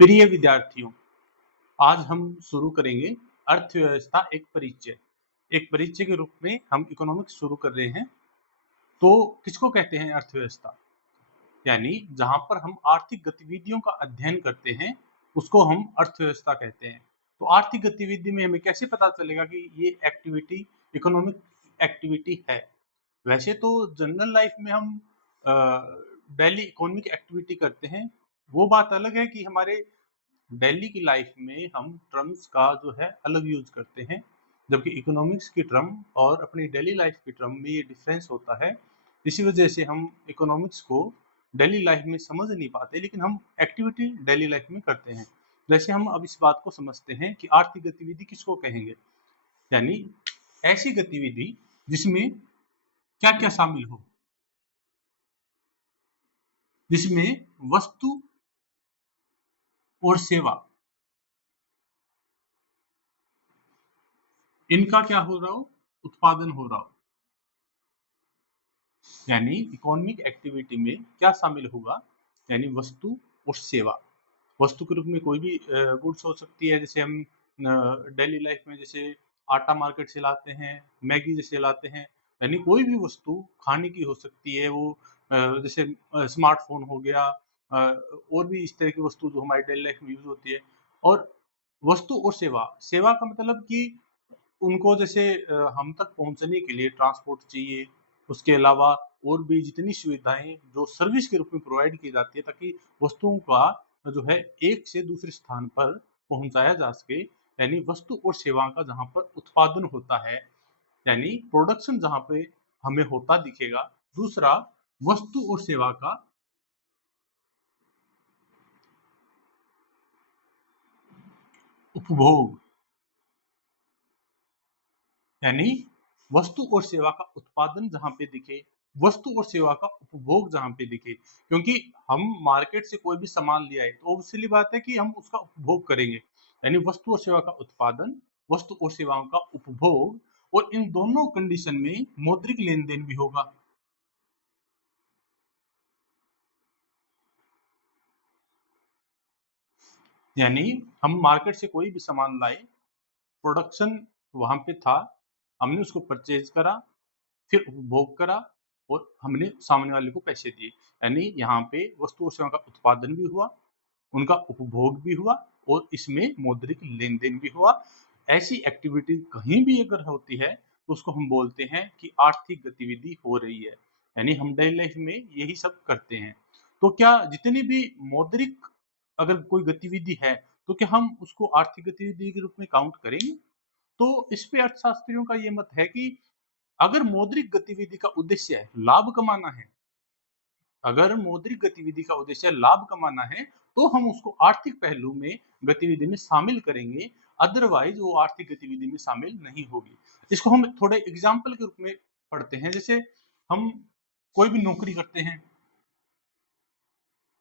प्रिय विद्यार्थियों, आज हम शुरू करेंगे अर्थव्यवस्था एक परिचय। एक परिचय के रूप में हम इकोनॉमिक्स शुरू कर रहे हैं। तो किसको कहते हैं अर्थव्यवस्था? यानी जहाँ पर हम आर्थिक गतिविधियों का अध्ययन करते हैं, उसको हम अर्थव्यवस्था कहते हैं। तो आर्थिक गतिविधि में हमें कैसे पता चलेगा कि ये एक्टिविटी इकोनॉमिक एक्टिविटी है? वैसे तो जनरल लाइफ में हम डेली इकोनॉमिक एक्टिविटी करते हैं। वो बात अलग है कि हमारे डेली की लाइफ में हम टर्म्स का जो है अलग यूज करते हैं, जबकि इकोनॉमिक्स की टर्म और अपनी डेली लाइफ की टर्म में ये डिफरेंस होता है। इसी वजह से हम इकोनॉमिक्स को डेली लाइफ में समझ नहीं पाते, लेकिन हम एक्टिविटी डेली लाइफ में करते हैं। जैसे हम अब इस बात को समझते हैं कि आर्थिक गतिविधि किसको कहेंगे, यानी ऐसी गतिविधि जिसमें क्या क्या शामिल हो, जिसमें वस्तु और सेवा इनका क्या हो रहा हो, उत्पादन हो रहा हो। यानी इकोनॉमिक एक्टिविटी में क्या शामिल होगा, यानी वस्तु और सेवा। वस्तु के रूप में कोई भी गुड्स हो सकती है, जैसे हम डेली लाइफ में जैसे आटा मार्केट से लाते हैं, मैगी जैसे लाते हैं। यानी कोई भी वस्तु खाने की हो सकती है, वो जैसे स्मार्टफोन हो गया, और भी इस तरह की वस्तु जो हमारी डेली लाइफ में यूज होती है। और वस्तु और सेवा, सेवा का मतलब कि उनको जैसे हम तक पहुंचने के लिए ट्रांसपोर्ट चाहिए। उसके अलावा और भी जितनी सुविधाएं जो सर्विस के रूप में प्रोवाइड की जाती है, ताकि वस्तुओं का जो है एक से दूसरे स्थान पर पहुंचाया जा सके। यानी वस्तु और सेवा का जहां पर उत्पादन होता है, यानी प्रोडक्शन जहां पे हमें होता दिखेगा। दूसरा, वस्तु और सेवा का उपभोग, यानी वस्तु और सेवा का उत्पादन जहां पे दिखे, वस्तु और सेवा का उपभोग जहां पे दिखे। क्योंकि हम मार्केट से कोई भी सामान ले आए तो ऑब्वियसली बात है कि हम उसका उपभोग करेंगे। यानी वस्तु और सेवा का उत्पादन, वस्तु और सेवाओं का उपभोग, और इन दोनों कंडीशन में मौद्रिक लेन देन भी होगा। यानी हम मार्केट से कोई भी सामान लाए, प्रोडक्शन वहां पे था, हमने उसको परचेज करा, फिर उपभोग करा, और हमने सामने वाले को पैसे दिए। यानी यहाँ पे वस्तु और सेवा का उत्पादन भी हुआ, उनका उपभोग भी हुआ, और इसमें मौद्रिक लेन देन भी हुआ। ऐसी एक्टिविटी कहीं भी अगर होती है तो उसको हम बोलते हैं कि आर्थिक गतिविधि हो रही है। यानी हम डेली लाइफ में यही सब करते हैं। तो क्या जितनी भी मौद्रिक अगर कोई गतिविधि है, तो क्या हम उसको आर्थिक गतिविधि के रूप में काउंट करेंगे? तो इस पे अर्थशास्त्रियों का ये मत है कि अगर मौद्रिक गतिविधि का उद्देश्य है लाभ कमाना है, अगर मौद्रिक गतिविधि का उद्देश्य लाभ कमाना है, तो हम उसको आर्थिक पहलू में गतिविधि में शामिल करेंगे। अदरवाइज वो आर्थिक गतिविधि में शामिल नहीं होगी। इसको हम थोड़े एग्जाम्पल के रूप में पढ़ते हैं। जैसे हम कोई भी नौकरी करते हैं,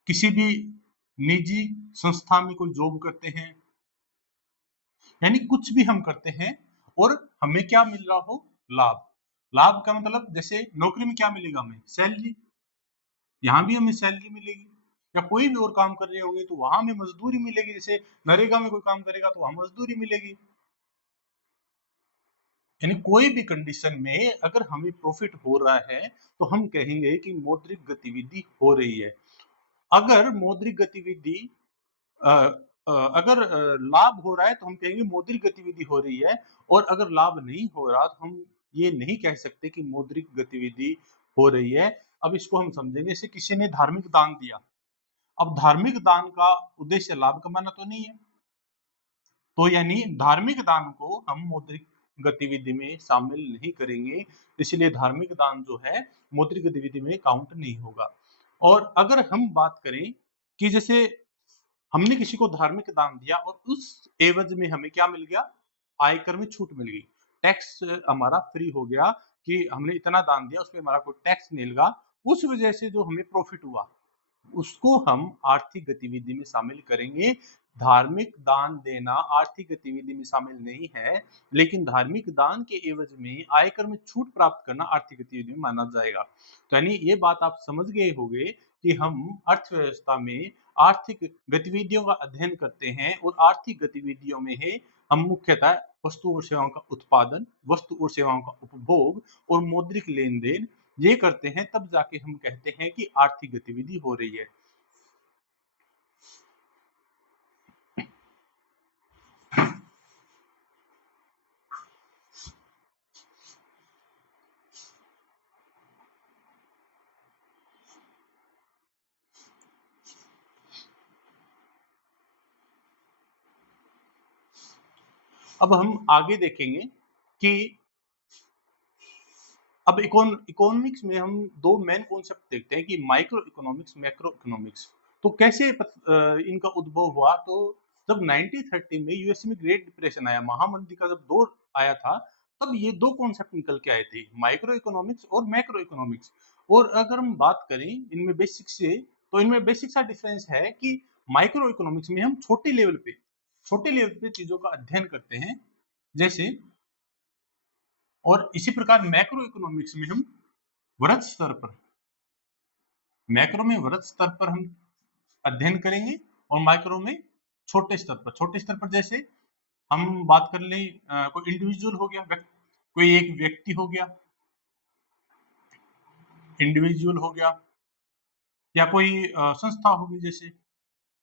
किसी भी निजी संस्था में कोई जॉब करते हैं, यानी कुछ भी हम करते हैं और हमें क्या मिल रहा हो, लाभ। लाभ का मतलब जैसे नौकरी में क्या मिलेगा, हमें सैलरी, यहाँ भी हमें सैलरी मिलेगी। या कोई भी और काम कर रहे होंगे तो वहां हमें मजदूरी मिलेगी। जैसे नरेगा में कोई काम करेगा तो वहां मजदूरी मिलेगी। यानी कोई भी कंडीशन में अगर हमें प्रॉफिट हो रहा है तो हम कहेंगे कि मौद्रिक गतिविधि हो रही है। अगर मौद्रिक गतिविधि अ, अगर लाभ हो रहा है तो हम कहेंगे मौद्रिक गतिविधि हो रही है। और अगर लाभ नहीं हो रहा तो हम ये नहीं कह सकते कि मौद्रिक गतिविधि हो रही है। अब इसको हम समझेंगे। जैसे किसी ने धार्मिक दान दिया, अब धार्मिक दान का उद्देश्य लाभ कमाना तो नहीं है, तो यानी धार्मिक दान को हम मौद्रिक गतिविधि में शामिल नहीं करेंगे। इसलिए धार्मिक दान जो है मौद्रिक गतिविधि में काउंट नहीं होगा। और अगर हम बात करें कि जैसे हमने किसी को धार्मिक दान दिया और उस एवज में हमें क्या मिल गया, आयकर में छूट मिल गई, टैक्स हमारा फ्री हो गया, कि हमने इतना दान दिया उसमें हमारा कोई टैक्स नहीं लगा। उस वजह से जो हमें प्रॉफिट हुआ, उसको हम आर्थिक गतिविधि में शामिल करेंगे। धार्मिक दान देना आर्थिक गतिविधि में शामिल नहीं है, लेकिन धार्मिक दान के एवज में आयकर में छूट प्राप्त करना आर्थिक गतिविधि में माना जाएगा। तो यानी ये बात आप समझ गए होंगे कि हम अर्थव्यवस्था में आर्थिक गतिविधियों का अध्ययन करते हैं और आर्थिक गतिविधियों में है हम मुख्यतः वस्तु और सेवाओं का उत्पादन, वस्तु और सेवाओं का उपभोग और मौद्रिक लेन-देन ये करते हैं, तब जाके हम कहते हैं कि आर्थिक गतिविधि हो रही है। अब हम आगे देखेंगे कि अब इकोनॉमिक्स में हम 2 मेन कॉन्सेप्ट देखते हैं कि माइक्रो इकोनॉमिक्स, मैक्रो इकोनॉमिक्स। तो कैसे इनका उद्भव हुआ? तो जब 1930 में यूएस में ग्रेट डिप्रेशन आया, महामंदी का जब दौर आया था, तब ये 2 कॉन्सेप्ट निकल के आए थे, माइक्रो इकोनॉमिक्स और मैक्रो इकोनॉमिक्स। और अगर हम बात करें इनमें बेसिक से, तो इनमें बेसिक सा डिफरेंस है कि माइक्रो इकोनॉमिक्स में हम छोटे लेवल पे चीज़ों का अध्ययन करते हैं, जैसे और इसी प्रकार मैक्रो इकोनॉमिक्स में हम वृहत स्तर पर मैक्रो में वृहत स्तर पर हम अध्ययन करेंगे और माइक्रो में छोटे स्तर पर जैसे हम बात कर लें कोई इंडिविजुअल हो गया, कोई एक व्यक्ति हो गया, इंडिविजुअल हो गया या कोई संस्था होगी, जैसे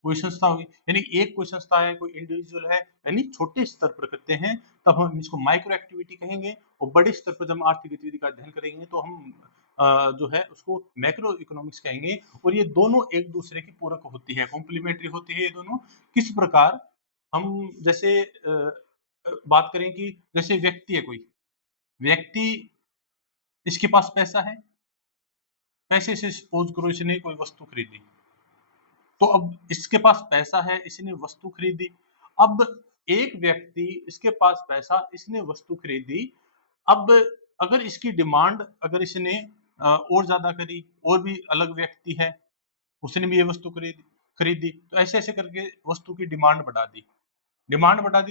कोई संस्था होगी, यानी एक कोई संस्था है, कोई इंडिविजुअल है, यानी छोटे स्तर पर करते हैं, तब हम इसको माइक्रो एक्टिविटी कहेंगे और बड़े स्तर पर जब हम आर्थिक गतिविधि का अध्ययन करेंगे तो हम जो है उसको मैक्रो इकोनॉमिक्स कहेंगे। और ये दोनों एक दूसरे की पूरक होती है, कॉम्प्लीमेंट्री होती है ये दोनों। किस प्रकार? हम जैसे बात करें कि जैसे व्यक्ति है कोई, व्यक्ति इसके पास पैसा है, पैसे से सपोज़ करो इसने कोई वस्तु खरीदी। तो अब इसके पास पैसा है, इसने वस्तु खरीदी। अब एक व्यक्ति इसके पास पैसा, इसने वस्तु खरीदी। अब अगर इसकी डिमांड अगर इसने और ज़्यादा करी, और भी अलग व्यक्ति है, उसने भी ये वस्तु खरीदी, तो ऐसे-ऐसे करके वस्तु की डिमांड बढ़ा दी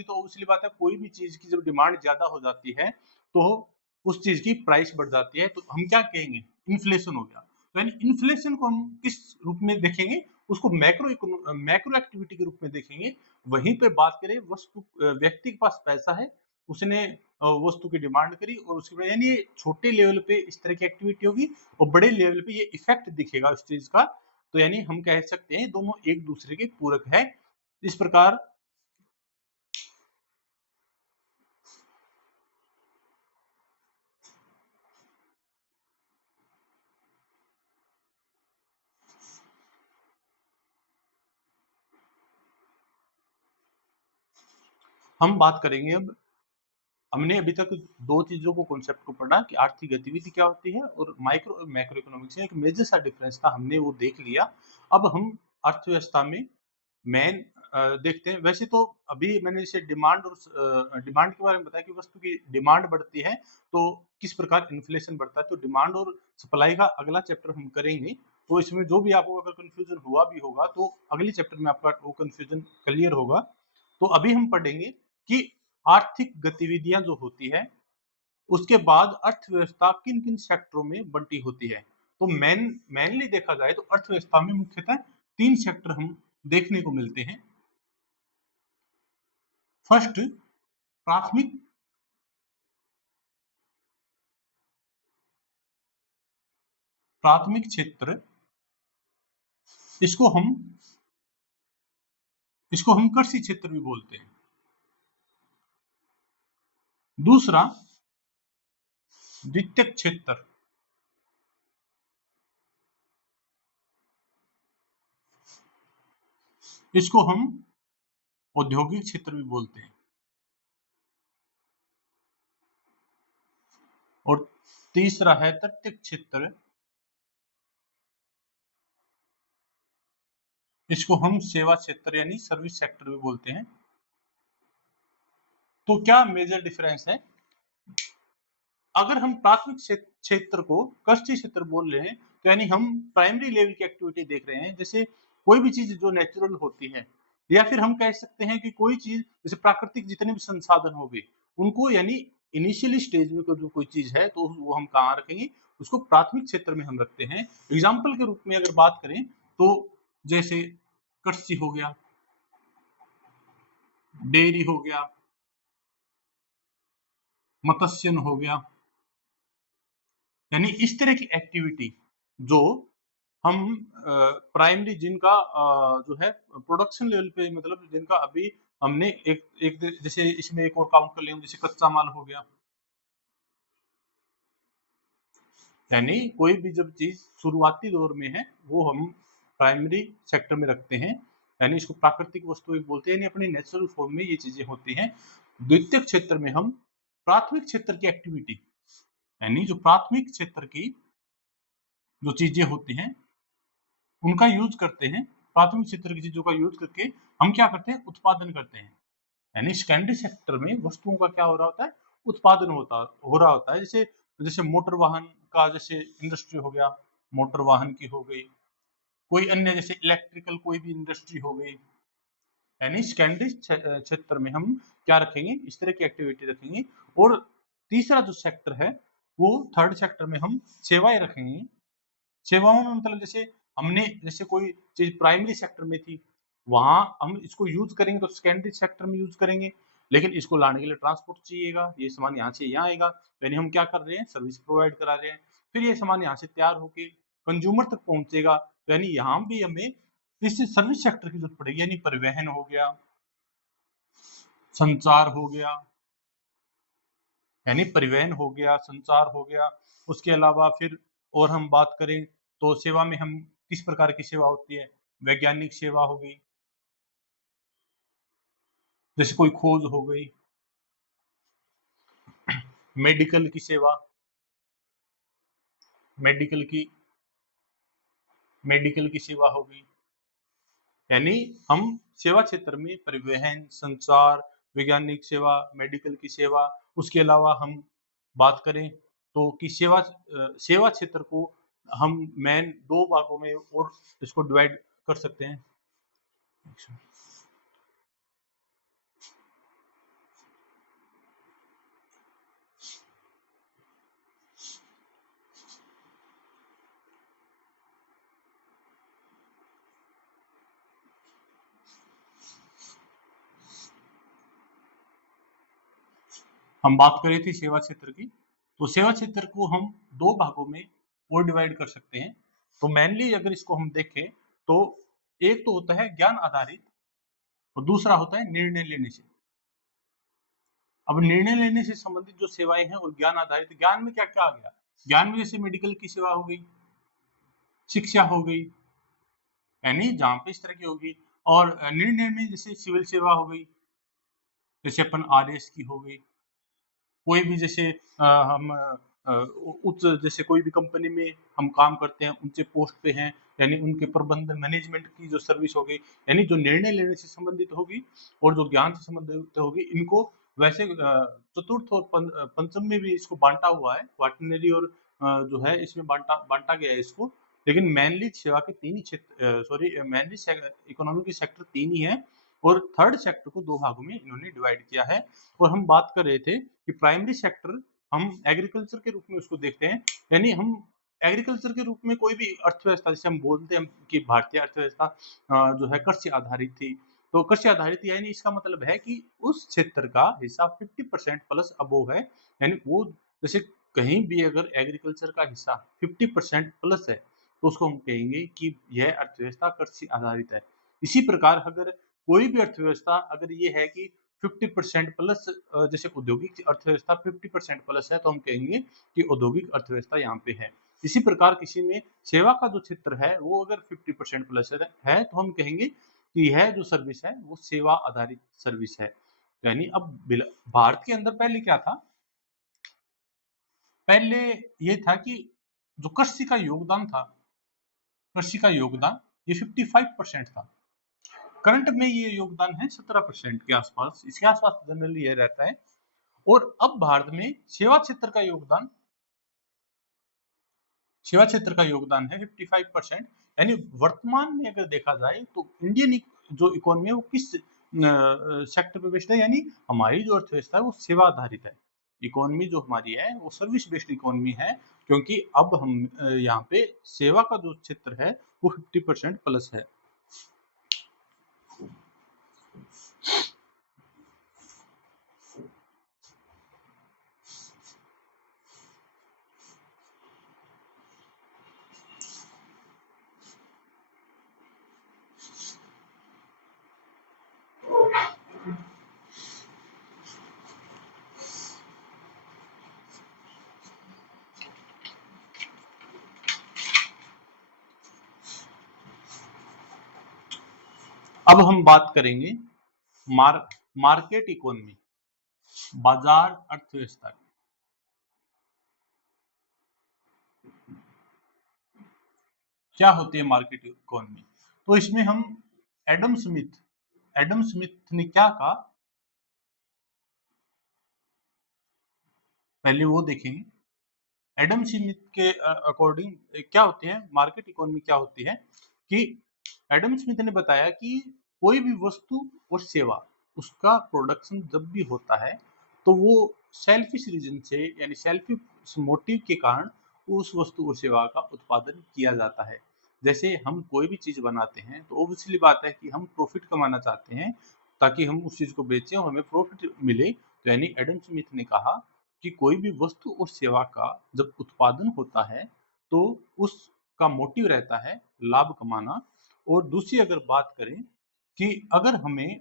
तो ऑब्वियसली बात है कोई भी चीज़ की जब डिमांड ज़्यादा हो जाती है, तो उस चीज़ की प्राइस बढ़ जाती है, तो हम क्या कहेंगे? इन्फ्लेशन हो गया। तो यानी इन्फ्लेशन को हम किस रूप में देखेंगे? उसको मैक्रो एक्टिविटी के रूप में देखेंगे। वहीं पे बात करें व्यक्ति के पास पैसा है, उसने वस्तु की डिमांड करी और उसके बाद यानी ये छोटे लेवल पे इस तरह की एक्टिविटी होगी और बड़े लेवल पे ये इफ़ेक्ट दिखेगा उस चीज़ का। तो यानी हम कह सकते हैं दोनों एक दूसरे के पूरक है। इस प्रकार हम बात करेंगे अब। हमने अभी तक 2 चीज़ों को कॉन्सेप्ट को पढ़ा कि आर्थिक गतिविधि क्या होती है और माइक्रो और मैक्रो इकोनॉमिक्स में एक मेजर सा डिफरेंस था, हमने वो देख लिया। अब हम अर्थव्यवस्था में मेन देखते हैं। वैसे तो अभी मैंने जैसे डिमांड के बारे में बताया कि वस्तु की डिमांड बढ़ती है, तो किस प्रकार इन्फ्लेशन बढ़ता है। तो डिमांड और सप्लाई का अगला चैप्टर हम करेंगे। तो इसमें जो भी आपको अगर कन्फ्यूज़न हुआ भी होगा, तो अगले चैप्टर में आपका वो कन्फ्यूज़न क्लियर होगा। तो अभी हम पढ़ेंगे कि आर्थिक गतिविधियाँ जो होती है, उसके बाद अर्थव्यवस्था किन-किन सेक्टरों में बँटी होती है। तो मेनली देखा जाए तो अर्थव्यवस्था में मुख्यतः 3 सेक्टर हम देखने को मिलते हैं। फर्स्ट प्राथमिक प्राथमिक क्षेत्र, इसको हम कृषि क्षेत्र भी बोलते हैं। दूसरा द्वितीयक क्षेत्र, इसको हम औद्योगिक क्षेत्र भी बोलते हैं। और तीसरा है तृतीयक क्षेत्र, इसको हम सेवा क्षेत्र यानी सर्विस सेक्टर भी बोलते हैं। तो क्या मेजर डिफरेंस है? अगर हम प्राथमिक क्षेत्र को कृषि क्षेत्र बोल रहे हैं, तो यानी हम प्राइमरी लेवल की एक्टिविटी देख रहे हैं, जैसे कोई भी चीज़ जो नेचुरल होती है, या फिर हम कह सकते हैं कि कोई चीज़ जैसे प्राकृतिक जितने भी संसाधन हो गए, उनको यानी इनिशियली स्टेज में जो कोई चीज है तो वो हम कहाँ रखेंगे, उसको प्राथमिक क्षेत्र में हम रखते हैं। एग्जाम्पल के रूप में अगर बात करें तो जैसे कृषि हो गया, डेयरी हो गया, मत्स्यन हो गया, यानी इस तरह की एक्टिविटी जो हम प्राइमरी जिनका जो है प्रोडक्शन लेवल पे, मतलब जिनका अभी हमने एक एक जैसे इसमें एक और काउंट कर लें, जैसे कच्चा माल हो गया, यानी कोई भी जब चीज शुरुआती दौर में है वो हम प्राइमरी सेक्टर में रखते हैं, यानी इसको प्राकृतिक वस्तु बोलते हैं, यानी अपनी नेचुरल फॉर्म में ये चीजें होती हैं। द्वितीयक क्षेत्र में हम प्राथमिक क्षेत्र की एक्टिविटी, यानी जो प्राथमिक क्षेत्र की जो चीजें होती हैं उनका यूज करते हैं। प्राथमिक क्षेत्र की चीजों का यूज करके हम क्या करते हैं, उत्पादन करते हैं। यानी सेकेंडरी सेक्टर में वस्तुओं का क्या हो रहा होता है, उत्पादन हो रहा होता है। जैसे जैसे मोटर वाहन का जैसे इंडस्ट्री हो गया, मोटर वाहन की हो गई, कोई अन्य जैसे इलेक्ट्रिकल कोई भी इंडस्ट्री हो गई, यानी सेकेंडरी क्षेत्र में हम क्या रखेंगे, इस तरह की एक्टिविटी रखेंगे। और तीसरा जो सेक्टर है वो थर्ड सेक्टर में हम सेवाएं रखेंगे। सेवाओं में मतलब जैसे हमने जैसे कोई चीज प्राइमरी सेक्टर में थी, वहां हम इसको यूज करेंगे तो सेकेंडरी सेक्टर में यूज करेंगे, लेकिन इसको लाने के लिए ट्रांसपोर्ट चाहिएगा, ये सामान यहाँ से यहाँ आएगा, यानी हम क्या कर रहे हैं, सर्विस प्रोवाइड करा रहे हैं। फिर ये सामान यहाँ से तैयार होके कंज्यूमर तक पहुंचेगा, तो यानी यहाँ भी हमें इस सर्विस सेक्टर की जरूरत पड़ेगी, यानी परिवहन हो गया, संचार हो गया, यानी परिवहन हो गया, संचार हो गया। उसके अलावा फिर और हम बात करें तो सेवा में हम किस प्रकार की सेवा होती है, वैज्ञानिक सेवा हो गई, जैसे कोई खोज हो गई, मेडिकल की सेवा, मेडिकल की मेडिकल की सेवा हो गई। यानी हम सेवा क्षेत्र में परिवहन, संचार, वैज्ञानिक सेवा, मेडिकल की सेवा, उसके अलावा हम बात करें तो कि सेवा क्षेत्र को हम मेन दो भागों में और इसको डिवाइड कर सकते हैं। हम बात कर रहे थे सेवा क्षेत्र की, तो सेवा क्षेत्र को हम दो भागों में और डिवाइड कर सकते हैं। तो मेनली अगर इसको हम देखें तो एक तो होता है ज्ञान आधारित और दूसरा होता है निर्णय लेने से। अब निर्णय लेने से संबंधित जो सेवाएं हैं और ज्ञान आधारित, ज्ञान में क्या क्या आ गया, ज्ञान में जैसे मेडिकल की सेवा हो गई, शिक्षा हो गई, यानी जहाँ पे इस तरह की होगी। और निर्णय में जैसे सिविल सेवा हो गई, जैसे अपन आरएस की हो गई, कोई भी जैसे हम उच्च जैसे कोई भी कंपनी में हम काम करते हैं, ऊंचे पोस्ट पे हैं, यानी उनके प्रबंधन मैनेजमेंट की जो सर्विस हो गई, यानी जो निर्णय लेने से संबंधित होगी और जो ज्ञान से संबंधित होगी, इनको वैसे चतुर्थ और पंचम में भी इसको बांटा हुआ है, क्वाटरनरी और जो है इसमें बांटा बांटा गया है इसको। लेकिन मेनली सेवा के तीन ही क्षेत्र, सॉरी मेनली इकोनॉमी के सेक्टर तीन ही है, और थर्ड सेक्टर को दो भागों में इन्होंने डिवाइड किया है। और हम बात कर रहे थे कि प्राइमरी सेक्टर हम एग्रीकल्चर के रूप में उसको देखते हैं, यानी हम एग्रीकल्चर के रूप में कोई भी अर्थव्यवस्था, जैसे हम बोलते हैं कि भारतीय अर्थव्यवस्था जो है कृषि आधारित थी, तो कृषि आधारित यानी इसका मतलब है कि उस क्षेत्र का हिस्सा 50% प्लस अबोव है, यानी वो जैसे कहीं भी अगर एग्रीकल्चर का हिस्सा 50% प्लस है तो उसको हम कहेंगे कि यह अर्थव्यवस्था कृषि आधारित है। इसी प्रकार अगर कोई भी अर्थव्यवस्था अगर ये है कि 50% प्लस, जैसे औद्योगिक अर्थव्यवस्था 50% प्लस है, तो हम कहेंगे कि औद्योगिक अर्थव्यवस्था यहाँ पे है। इसी प्रकार किसी में सेवा का जो क्षेत्र है वो अगर 50% प्लस है तो हम कहेंगे कि यह जो सर्विस है वो सेवा आधारित सर्विस है। यानी अब भारत के अंदर पहले क्या था, पहले ये था कि जो कृषि का योगदान था, कृषि का योगदान ये 55% था। करंट में ये योगदान है 17% के आसपास, इसके आसपास जनरली ये रहता है। और अब भारत में सेवा क्षेत्र का योगदान है 55%, यानी वर्तमान में अगर देखा जाए तो इंडियन जो इकोनॉमी है वो किस सेक्टर पे बेस्ड है, यानी हमारी जो अर्थव्यवस्था है वो सेवा आधारित है। इकोनॉमी जो हमारी है वो सर्विस बेस्ड इकोनॉमी है, क्योंकि अब हम यहाँ पे सेवा का जो क्षेत्र है वो 50% प्लस है। अब हम बात करेंगे मार्केट इकोनॉमी, बाजार अर्थव्यवस्था की। क्या होती है मार्केट इकोनॉमी? तो इसमें हम एडम स्मिथ ने क्या कहा, पहले वो देखेंगे। एडम स्मिथ के अकॉर्डिंग क्या होती है मार्केट इकोनॉमी, क्या होती है कि एडम स्मिथ ने बताया कि कोई भी वस्तु और सेवा, उसका प्रोडक्शन जब भी होता है तो वो सेल्फिश रीजन से, यानी सेल्फिश मोटिव के कारण उस वस्तु और सेवा का उत्पादन किया जाता है। जैसे हम कोई भी चीज बनाते हैं तो ऑब्वियसली बात है कि हम प्रॉफिट कमाना चाहते हैं, ताकि हम उस चीज को बेचें और हमें प्रॉफिट मिले। तो यानी एडम स्मिथ ने कहा कि कोई भी वस्तु और सेवा का जब उत्पादन होता है तो उसका मोटिव रहता है लाभ कमाना। और दूसरी अगर बात करें कि अगर हमें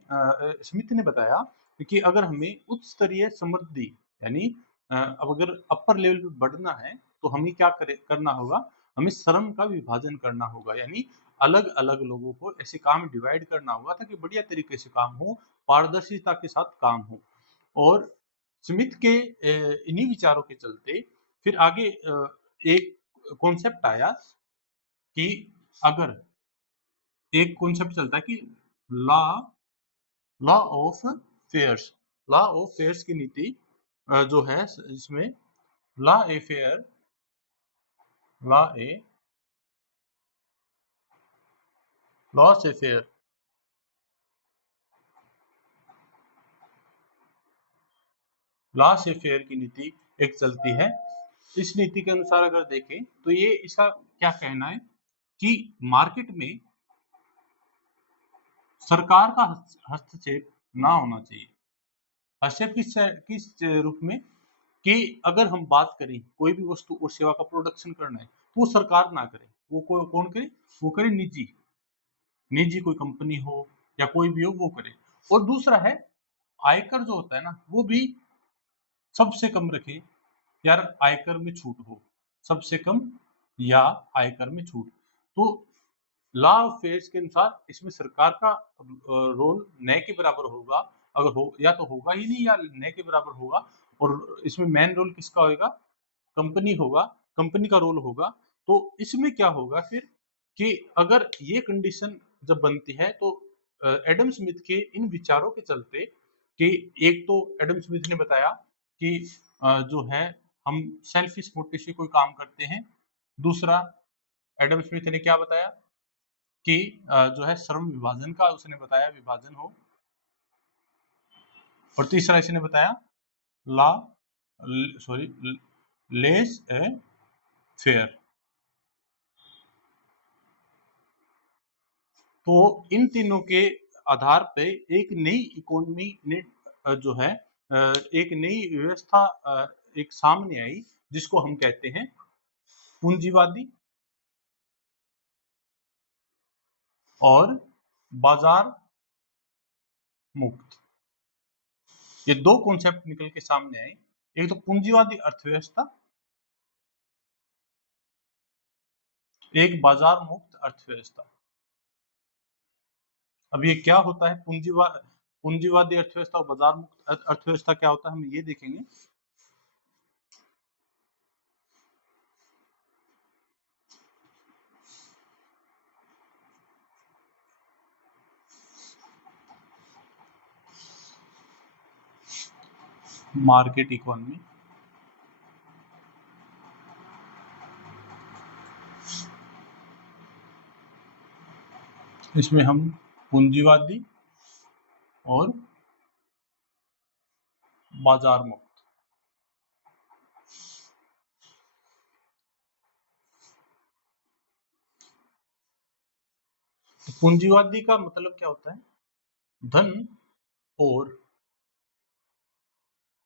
स्मिथ ने बताया कि अगर हमें उच्च स्तरीय समृद्धि, यानी अब अगर अपर लेवल पे बढ़ना है तो हमें क्या करना होगा, हमें श्रम का विभाजन करना होगा, यानी अलग अलग लोगों को ऐसे काम डिवाइड करना होगा ताकि बढ़िया तरीके से काम हो, पारदर्शिता के साथ काम हो। और स्मिथ के इन्हीं विचारों के चलते फिर आगे एक कॉन्सेप्ट आया कि अगर एक कॉन्सेप्ट चलता है कि law law of fairs, law of fairs की नीति जो है इसमें law a fair, law a law से फेयर, लॉ से फेयर की नीति एक चलती है। इस नीति के अनुसार अगर देखें तो ये इसका क्या कहना है कि मार्केट में सरकार का हस्तक्षेप ना होना चाहिए। हस्तक्षेप किस रूप में, कि अगर हम बात करें कोई भी वस्तु और सेवा का प्रोडक्शन करना है तो वो सरकार ना करे, वो कौन करे, वो करे निजी, निजी कोई कंपनी हो या कोई भी हो वो करे। और दूसरा है आयकर जो होता है ना वो भी सबसे कम रखे, यार आयकर में छूट हो, सबसे कम या आयकर में छूट। तो लॉ ऑफ फेयर्स के अनुसार इसमें सरकार का रोल न के बराबर होगा, अगर हो या तो होगा ही नहीं या न के बराबर होगा। और इसमें मेन रोल किसका होगा, कंपनी होगा, कंपनी का रोल होगा। तो इसमें क्या होगा फिर कि अगर ये कंडीशन जब बनती है तो एडम स्मिथ के इन विचारों के चलते कि एक तो एडम स्मिथ ने बताया कि जो है हम सेल्फिश मोटिव से कोई काम करते हैं। दूसरा एडम स्मिथ ने क्या बताया कि जो है श्रम विभाजन का उसने बताया विभाजन हो। और तीसरा इसने बताया ला सॉरी लेस ए फेयर। तो इन तीनों के आधार पे एक नई इकोनॉमी ने जो है एक नई व्यवस्था एक सामने आई जिसको हम कहते हैं पूंजीवादी और बाजार मुक्त। ये दो कॉन्सेप्ट निकल के सामने आए, एक तो पूंजीवादी अर्थव्यवस्था, एक बाजार मुक्त अर्थव्यवस्था। अब ये क्या होता है पूंजीवादी अर्थव्यवस्था और बाजार मुक्त अर्थव्यवस्था क्या होता है हम ये देखेंगे। मार्केट इकोनॉमी, इसमें हम पूंजीवादी और बाजार मुक्त पूंजीवादी का मतलब क्या होता है? धन और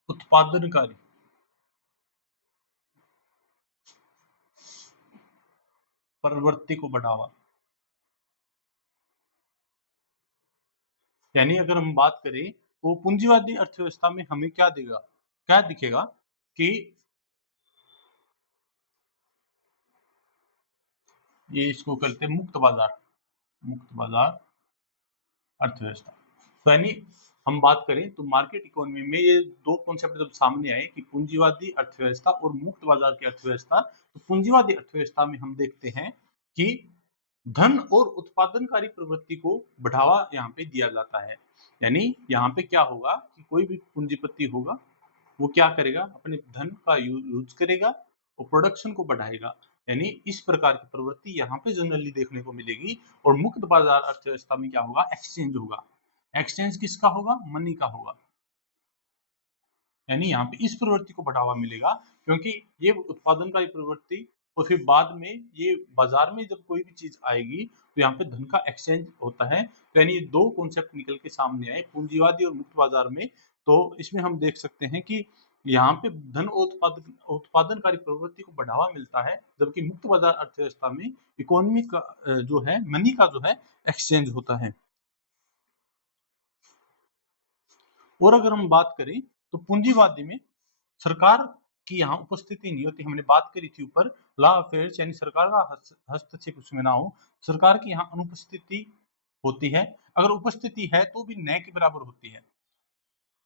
उत्पादनकारी प्रवृत्ति को बढ़ावा। यानी अगर हम बात करें तो पूंजीवादी अर्थव्यवस्था में हमें क्या देगा, क्या दिखेगा कि ये इसको कहते हैं मुक्त बाजार, मुक्त बाजार अर्थव्यवस्था। तो यानी हम बात करें तो मार्केट इकोनॉमी में ये दो कॉन्सेप्ट जब सामने आए कि पूंजीवादी अर्थव्यवस्था और मुक्त बाजार की अर्थव्यवस्था, तो पूंजीवादी अर्थव्यवस्था में हम देखते हैं कि धन और उत्पादनकारी प्रवृत्ति को बढ़ावा यहाँ पे दिया जाता है। यानी यहाँ पे क्या होगा कि कोई भी पूंजीपति होगा वो क्या करेगा, अपने धन का यूज करेगा और प्रोडक्शन को बढ़ाएगा। यानी इस प्रकार की प्रवृत्ति यहाँ पे जनरली देखने को मिलेगी। और मुक्त बाजार अर्थव्यवस्था में क्या होगा, एक्सचेंज होगा। एक्सचेंज किसका होगा, मनी का होगा। यानी यहाँ पे इस प्रवृत्ति को बढ़ावा मिलेगा क्योंकि ये उत्पादन का प्रवृत्ति और फिर बाद में ये बाजार में जब कोई भी चीज आएगी तो यहाँ पे धन का एक्सचेंज होता है। तो यानी ये दो कॉन्सेप्ट निकल के सामने आए पूंजीवादी और मुक्त बाजार में। तो इसमें हम देख सकते हैं कि यहाँ पे धन और उत्पादनकारी प्रवृत्ति को बढ़ावा मिलता है, जबकि मुक्त बाजार अर्थव्यवस्था में इकोनॉमी का जो है, मनी का जो है एक्सचेंज होता है। और अगर हम बात करें तो पूंजीवादी में सरकार की यहाँ उपस्थिति नहीं होती। हमने बात करी थी ऊपर, लॉ अफेयर्स यानी सरकार का हस्तक्षेप उसमें ना हो, सरकार की यहाँ अनुपस्थिति होती है। अगर उपस्थिति है तो भी न के बराबर होती है।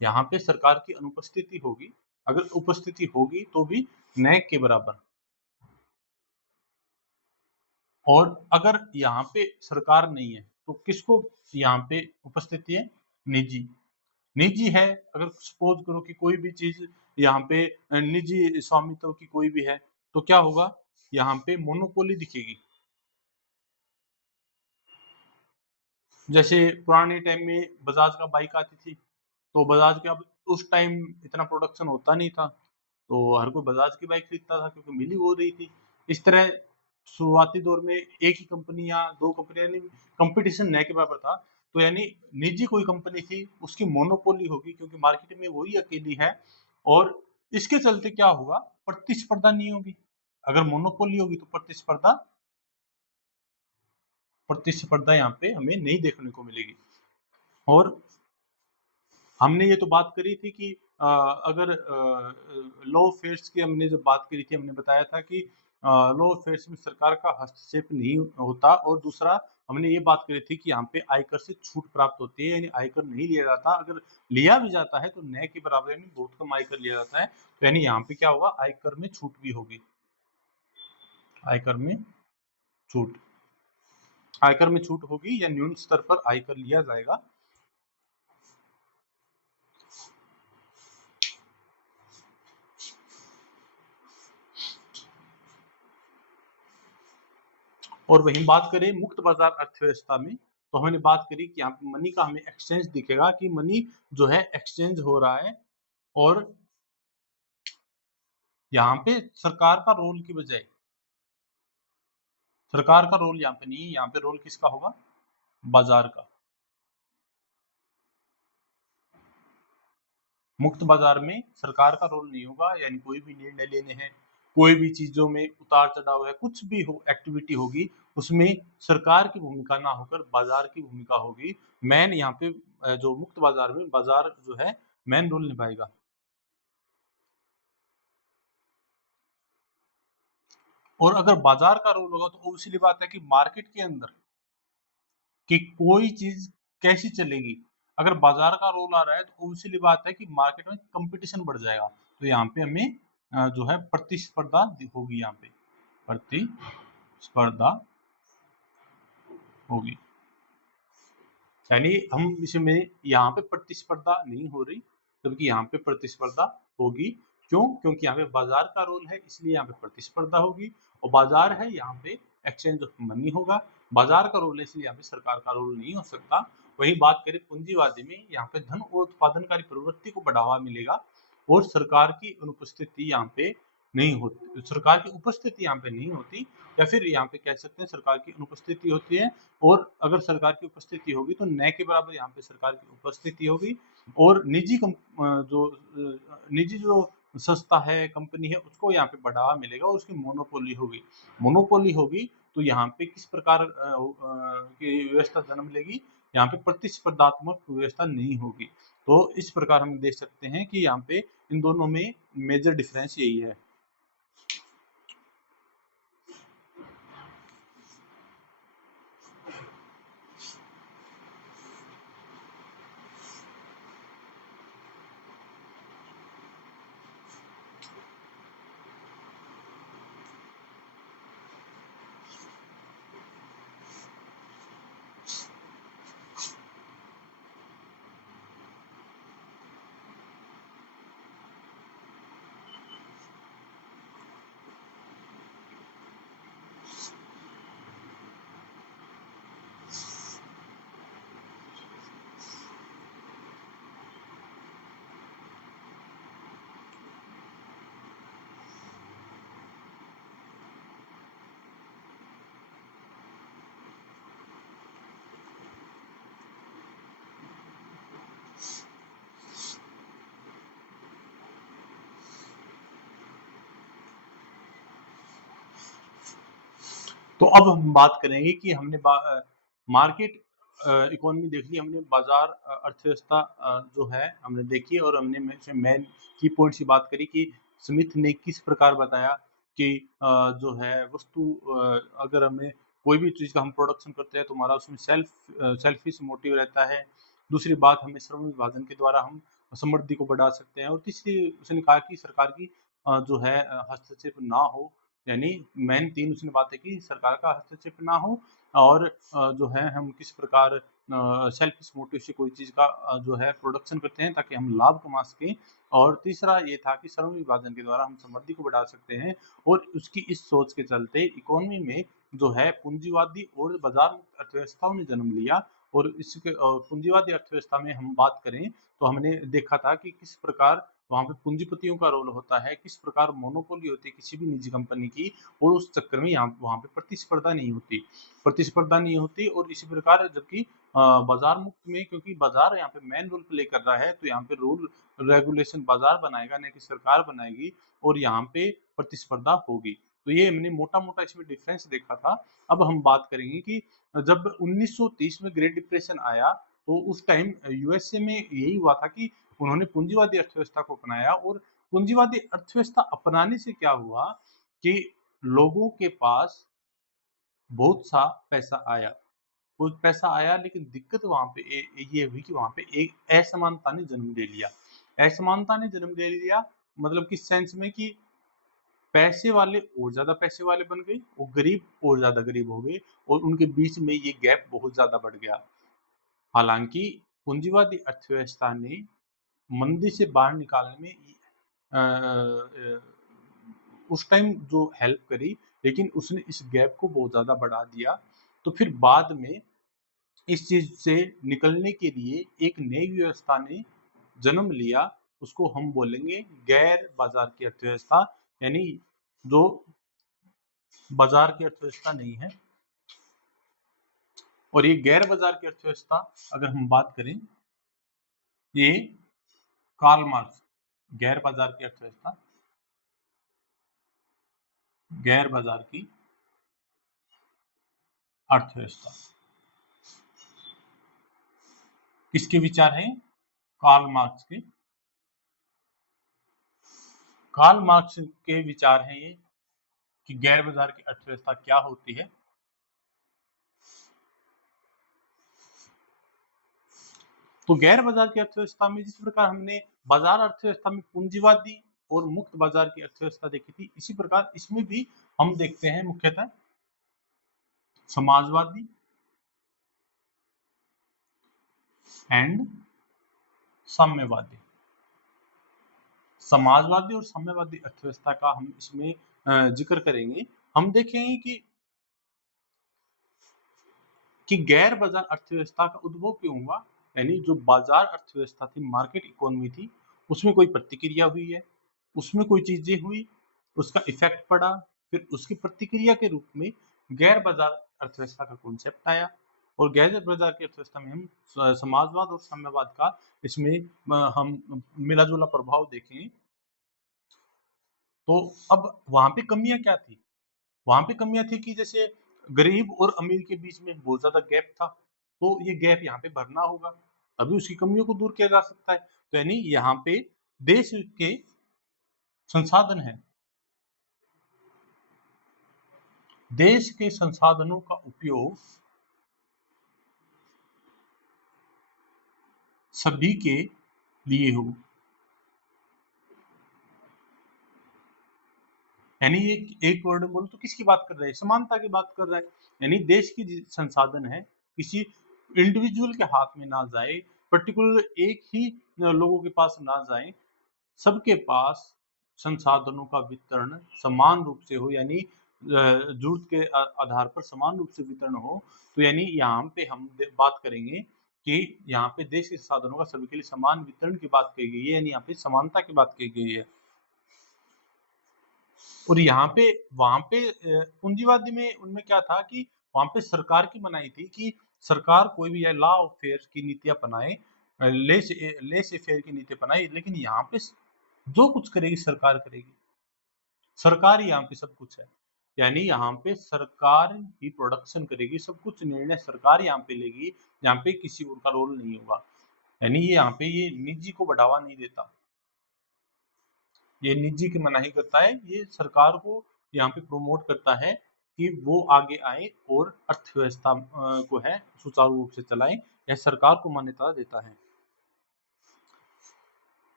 यहाँ पे सरकार की अनुपस्थिति होगी, अगर उपस्थिति होगी तो भी न के बराबर। और अगर यहाँ पे सरकार नहीं है तो किसको यहाँ पे उपस्थिति है, निजी। निजी है, अगर सपोज करो कि कोई भी चीज यहाँ पे निजी स्वामित्व की कोई भी है तो क्या होगा, यहाँ पे मोनोपोली दिखेगी। जैसे पुराने टाइम में बजाज का बाइक आती थी, तो बजाज के अब उस टाइम इतना प्रोडक्शन होता नहीं था, तो हर कोई बजाज की बाइक खरीदता था क्योंकि मिली हो रही थी। इस तरह शुरुआती दौर में एक ही कंपनी या दो कंपनियां, यानी कंपटीशन न के बराबर था। तो यानी निजी कोई कंपनी थी उसकी मोनोपोली होगी क्योंकि मार्केट में वही अकेली है। और इसके चलते क्या होगा, प्रतिस्पर्धा नहीं होगी। अगर मोनोपोली होगी तो प्रतिस्पर्धा, प्रतिस्पर्धा यहाँ पे हमें नहीं देखने को मिलेगी। और हमने ये तो बात करी थी कि अगर लॉ फेयर्स की हमने जब बात करी थी, हमने बताया था कि लॉ फेयर्स में सरकार का हस्तक्षेप नहीं होता। और दूसरा हमने ये बात करी थी कि यहाँ पे आयकर से छूट प्राप्त होती है, यानी आयकर नहीं लिया जाता। अगर लिया भी जाता है तो न के बराबर, यानी बहुत कम आयकर लिया जाता है। तो यानी यहाँ पे क्या होगा, आयकर में छूट भी होगी, आयकर में छूट, आयकर में छूट होगी या न्यून स्तर पर आयकर लिया जाएगा। और वहीं बात करें मुक्त बाजार अर्थव्यवस्था में, तो हमने बात करी कि यहाँ पे मनी का हमें एक्सचेंज दिखेगा कि मनी जो है एक्सचेंज हो रहा है। और यहाँ पे सरकार का रोल की बजाय, सरकार का रोल यहाँ पे नहीं है, यहाँ पे रोल किसका होगा, बाजार का। मुक्त बाजार में सरकार का रोल नहीं होगा, यानी कोई भी निर्णय लेने हैं, कोई भी चीजों में उतार चढ़ाव है, कुछ भी हो एक्टिविटी होगी, उसमें सरकार की भूमिका ना होकर बाजार की भूमिका होगी। मैन यहाँ पे जो मुक्त बाजार में बाजार जो है मैन रोल निभाएगा। और अगर बाजार का रोल होगा तो ऑब्वियसली बात है कि मार्केट के अंदर कि कोई चीज कैसी चलेगी। अगर बाजार का रोल आ रहा है तो ऑब्वियसली बात है कि मार्केट में कंपटीशन बढ़ जाएगा। तो यहाँ पे हमें जो है प्रतिस्पर्धा होगी, यहाँ पे प्रतिस्पर्धा होगी। यानी हम इसमें यहाँ पे प्रतिस्पर्धा नहीं हो रही, जबकि यहाँ पे प्रतिस्पर्धा होगी। क्यों, क्योंकि यहाँ पे बाजार का रोल है इसलिए यहाँ पे प्रतिस्पर्धा होगी। और बाजार है यहाँ पे एक्सचेंज ऑफ मनी होगा, बाजार का रोल है इसलिए यहाँ पे सरकार का रोल नहीं हो सकता। वही बात करें पूंजीवादी में, यहाँ पे धन और उत्पादनकारी प्रवृत्ति को बढ़ावा मिलेगा और सरकार की अनुपस्थिति यहाँ पे नहीं होती, सरकार की उपस्थिति यहाँ पे नहीं होती, या फिर यहाँ पे कह सकते हैं सरकार की अनुपस्थिति होती है। और अगर सरकार की उपस्थिति होगी तो न के बराबर यहाँ पे सरकार की उपस्थिति होगी, और निजी जो संस्था है, कंपनी है, उसको यहाँ पे बढ़ावा मिलेगा और उसकी मोनोपोली होगी। मोनोपोली होगी तो यहाँ पे किस प्रकार की व्यवस्था जन्म लेगी, यहाँ पे प्रतिस्पर्धात्मक व्यवस्था नहीं होगी। तो इस प्रकार हम देख सकते हैं कि यहाँ पे इन दोनों में मेजर डिफरेंस यही है। तो अब हम बात करेंगे कि हमने मार्केट इकोनॉमी देख ली, हमने बाजार अर्थव्यवस्था जो है हमने देखी, और हमने मेन की पॉइंट्स की बात करी कि स्मिथ ने किस प्रकार बताया कि जो है वस्तु, अगर हमें कोई भी चीज़ का हम प्रोडक्शन करते हैं तो हमारा उसमें सेल्फिश मोटिव रहता है। दूसरी बात, हमें श्रम विभाजन के द्वारा हम समृद्धि को बढ़ा सकते हैं। और तीसरी उसने कहा कि सरकार की जो है हस्तक्षेप ना हो, यानी मेन 3 उसने बातें की, सरकार का हस्तक्षेप ना हो, और जो है हम किस प्रकार सेल्फिश मोटिव से कोई चीज़ का जो है प्रोडक्शन करते हैं ताकि हम लाभ कमा सकें। और तीसरा ये था कि श्रम विभाजन के द्वारा हम समृद्धि को बढ़ा सकते हैं। और उसकी इस सोच के चलते इकोनॉमी में जो है पूंजीवादी और बाजार मुक्त अर्थव्यवस्थाओं ने जन्म लिया। और इसके पूंजीवादी अर्थव्यवस्था में हम बात करें तो हमने देखा था कि किस प्रकार वहाँ पे पूंजीपतियों का रोल होता है, किस प्रकार मोनोपोली होती है किसी भी निजी कंपनी की, और उस चक्कर में यहाँ वहाँ पे प्रतिस्पर्धा नहीं होती। और इसी प्रकार जबकि बाजार मुक्त में, क्योंकि बाजार यहाँ पे मेन रोल प्ले कर रहा है, तो यहाँ पे रूल रेगुलेशन बाजार बनाएगा, न कि सरकार बनाएगी, और यहाँ पे प्रतिस्पर्धा होगी। तो ये हमने मोटा-मोटा इसमें डिफरेंस देखा था। अब हम बात करेंगे कि जब 1930 में ग्रेट डिप्रेशन आया, तो उस टाइम यूएसए में यही हुआ था कि उन्होंने पूंजीवादी अर्थव्यवस्था को अपनाया। और पूंजीवादी अर्थव्यवस्था अपनाने से क्या हुआ कि लोगों के पास बहुत सा पैसा आया। वो पैसा आया, लेकिन दिक्कत वहाँ पे ये हुई कि वहाँ पे एक असमानता ने जन्म ले लिया। असमानता ने जन्म ले लिया मतलब किस सेंस में कि पैसे वाले और ज़्यादा पैसे वाले बन गए और गरीब और ज़्यादा गरीब हो गए, और उनके बीच में ये गैप बहुत ज़्यादा बढ़ गया। हालाँकि पूंजीवादी अर्थव्यवस्था ने मंदी से बाहर निकालने में उस टाइम जो हेल्प करी, लेकिन उसने इस गैप को बहुत ज़्यादा बढ़ा दिया। तो फिर बाद में इस चीज़ से निकलने के लिए एक नई व्यवस्था ने जन्म लिया, उसको हम बोलेंगे गैर बाजार की अर्थव्यवस्था, यानी जो बाजार की अर्थव्यवस्था नहीं है। और ये गैर बाजार की अर्थव्यवस्था अगर हम बात करें, ये कार्ल मार्क्स, गैर बाजार की अर्थव्यवस्था, गैर बाजार की अर्थव्यवस्था किसके विचार हैं? कार्ल मार्क्स के। कार्ल मार्क्स के विचार हैं ये कि गैर बाजार की अर्थव्यवस्था क्या होती है। तो गैर बाजार की अर्थव्यवस्था में जिस प्रकार हमने बाजार अर्थव्यवस्था में पूंजीवादी और मुक्त बाजार की अर्थव्यवस्था देखी थी, इसी प्रकार इसमें भी हम देखते हैं मुख्यतः समाजवादी एंड साम्यवादी। समाजवादी और साम्यवादी अर्थव्यवस्था का हम इसमें जिक्र करेंगे। हम देखेंगे कि गैर बाजार अर्थव्यवस्था का उद्भव क्यों हुआ, यानी जो बाजार अर्थव्यवस्था थी, मार्केट इकोनॉमी थी, उसमें कोई प्रतिक्रिया हुई है, उसमें कोई चीजें हुई, उसका इफेक्ट पड़ा, फिर उसकी प्रतिक्रिया के रूप में गैर बाजार अर्थव्यवस्था का कॉन्सेप्ट आया, और गैर बाजार की अर्थव्यवस्था में हम समाजवाद और साम्यवाद का इसमें हम मिला-जुला प्रभाव देखें। तो अब वहाँ पे कमियाँ क्या थी? वहाँ पे कमियाँ थी कि जैसे गरीब और अमीर के बीच में बहुत ज़्यादा गैप था, तो ये गैप यहाँ पे भरना होगा, तभी उसकी कमियों को दूर किया जा सकता है। तो यानी यहाँ पे देश के संसाधन हैं, देश के संसाधनों का उपयोग सभी के लिए हो। यानी एक वर्ड में बोलूँ तो किसकी बात कर रहा है? समानता की बात कर रहा है। यानी देश की संसाधन है, किसी इंडिविजुअल के हाथ में ना जाए, पर्टिकुलर एक ही लोगों के पास ना जाए, सबके पास संसाधनों का वितरण समान रूप से हो, यानी जरूरत के आधार पर समान रूप से वितरण हो। तो यानी यहाँ पे हम बात करेंगे कि यहाँ पे देश के संसाधनों का सभी के लिए समान वितरण की बात कही गई है, यानी यहाँ पे समानता की बात कही गई है। और यहाँ पे वहाँ पे पूंजीवादी में उनमें क्या था कि वहाँ पे सरकार की मनाही थी कि सरकार कोई भी लॉ ऑफ फेयर की नीतियां बनाए, लेस फेयर की नीति बनाए, लेकिन यहाँ पे जो कुछ करेगी सरकार करेगी, सरकार ही यहाँ पे सब कुछ है। यानी यहाँ पे सरकार ही प्रोडक्शन करेगी, सब कुछ निर्णय सरकार यहाँ पे लेगी, यहाँ पे किसी और का रोल नहीं होगा। यानी ये यहाँ पे ये निजी को बढ़ावा नहीं देता, ये निजी की मनाही करता है, ये सरकार को यहाँ पे प्रमोट करता है कि वो आगे आए और अर्थव्यवस्था को है सुचारू रूप से चलाएं, यह सरकार को मान्यता देता है।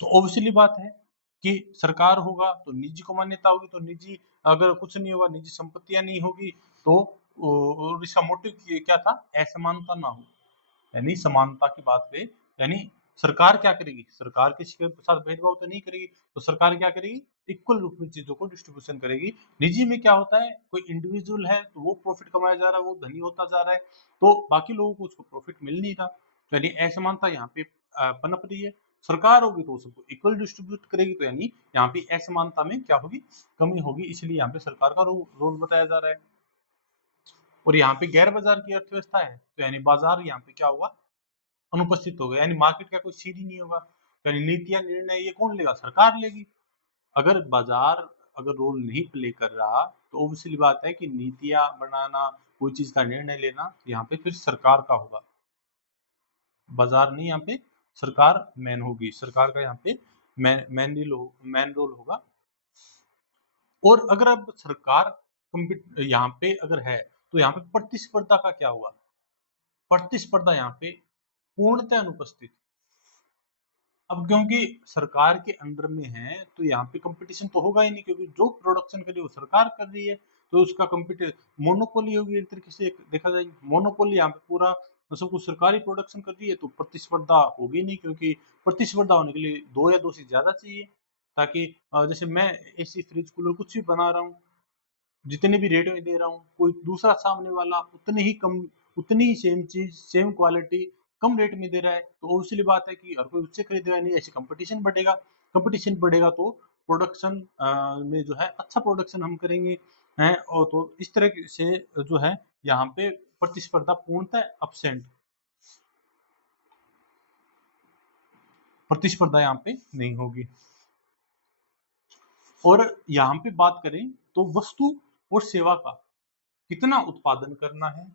तो ऑब्वियसली बात है कि सरकार होगा तो निजी को मान्यता होगी, तो निजी अगर कुछ नहीं होगा, निजी संपत्तियां नहीं होगी, तो और इसका मोटिव क्या था? असमानता ना हो, यानी समानता की बात पे, यानी सरकार क्या करेगी? सरकार किसी के साथ भेदभाव तो नहीं करेगी, तो सरकार क्या करेगी? इक्वल रूप में चीजों को डिस्ट्रीब्यूशन करेगी। निजी में क्या होता है? कोई इंडिविजुअल है तो वो प्रॉफिट कमाया जा रहा है, वो धनी होता जा रहा है, तो बाकी लोगों को उसको प्रॉफिट मिल नहीं रहा, तो यानी असमानता यहाँ पे पनप रही है। सरकार होगी तो सबको इक्वल डिस्ट्रीब्यूट करेगी, तो यानी यहाँ पे असमानता में क्या होगी? कमी होगी, इसलिए यहाँ पे सरकार का रोल बताया जा रहा है। और यहाँ पे गैर बाजार की अर्थव्यवस्था है, तो यानी बाजार यहाँ पे क्या होगा? अनुपस्थित हो गया, यानी मार्केट का कोई सीड ही नहीं होगा, यानी नीतियां निर्णय ये कौन लेगा? सरकार लेगी। अगर बाजार अगर रोल नहीं प्ले कर रहा, तो ऑब्वियसली बात है कि नीतियां बनाना, कोई चीज का निर्णय लेना यहाँ पे फिर सरकार का होगा, बाजार नहीं, यहाँ पे सरकार मैन होगी, सरकार का यहाँ पे मैन रोल होगा। और अगर अब सरकार यहाँ पे अगर है, तो यहाँ पे प्रतिस्पर्धा का क्या हुआ? प्रतिस्पर्धा यहाँ पे पूर्णतः अनुपस्थित। अब क्योंकि सरकार के अंडर में है, तो यहाँ पे कंपटीशन तो होगा ही नहीं, क्योंकि जो प्रोडक्शन कर रही है वो सरकार कर रही है, तो उसका कंपटीशन मोनोपोली होगी, एक तरीके से देखा जाए मोनोपोली, यहाँ पे पूरा सब कुछ सरकारी प्रोडक्शन कर रही है, तो प्रतिस्पर्धा होगी नहीं, क्योंकि प्रतिस्पर्धा होने के लिए दो या दो से ज्यादा चाहिए, ताकि जैसे मैं एसी फ्रिज कूलर कुछ भी बना रहा हूँ, जितने भी रेट में दे रहा हूँ, कोई दूसरा सामने वाला उतने ही कम, उतनी ही सेम चीज सेम क्वालिटी कम रेट में दे रहा है, तो ऑब्वियसली बात है कि हर कोई उससे खरीद रहा है, नहीं ऐसे कंपटीशन बढ़ेगा, कंपटीशन बढ़ेगा तो प्रोडक्शन में जो है अच्छा प्रोडक्शन हम करेंगे हैं, और तो इस तरह से जो है यहाँ पे प्रतिस्पर्धा पूर्णतः अपसेंट, प्रतिस्पर्धा यहाँ पे नहीं होगी। और यहाँ पे बात करें तो वस्तु और सेवा का कितना उत्पादन करना है,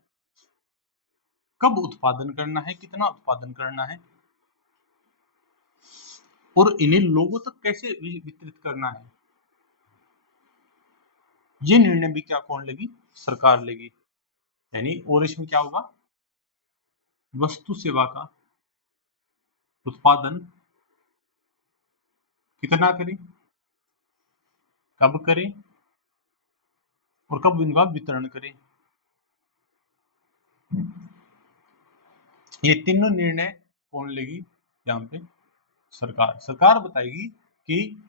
कब उत्पादन करना है, कितना उत्पादन करना है, और इन्हें लोगों तक कैसे वितरित करना है, ये निर्णय भी क्या कौन लेगी? सरकार लेगी। यानी और इसमें क्या होगा? वस्तु सेवा का उत्पादन कितना करें, कब करें, और कब इनका वितरण करें, ये तीनों निर्णय कौन लेगी? यहाँ पे सरकार, सरकार बताएगी कि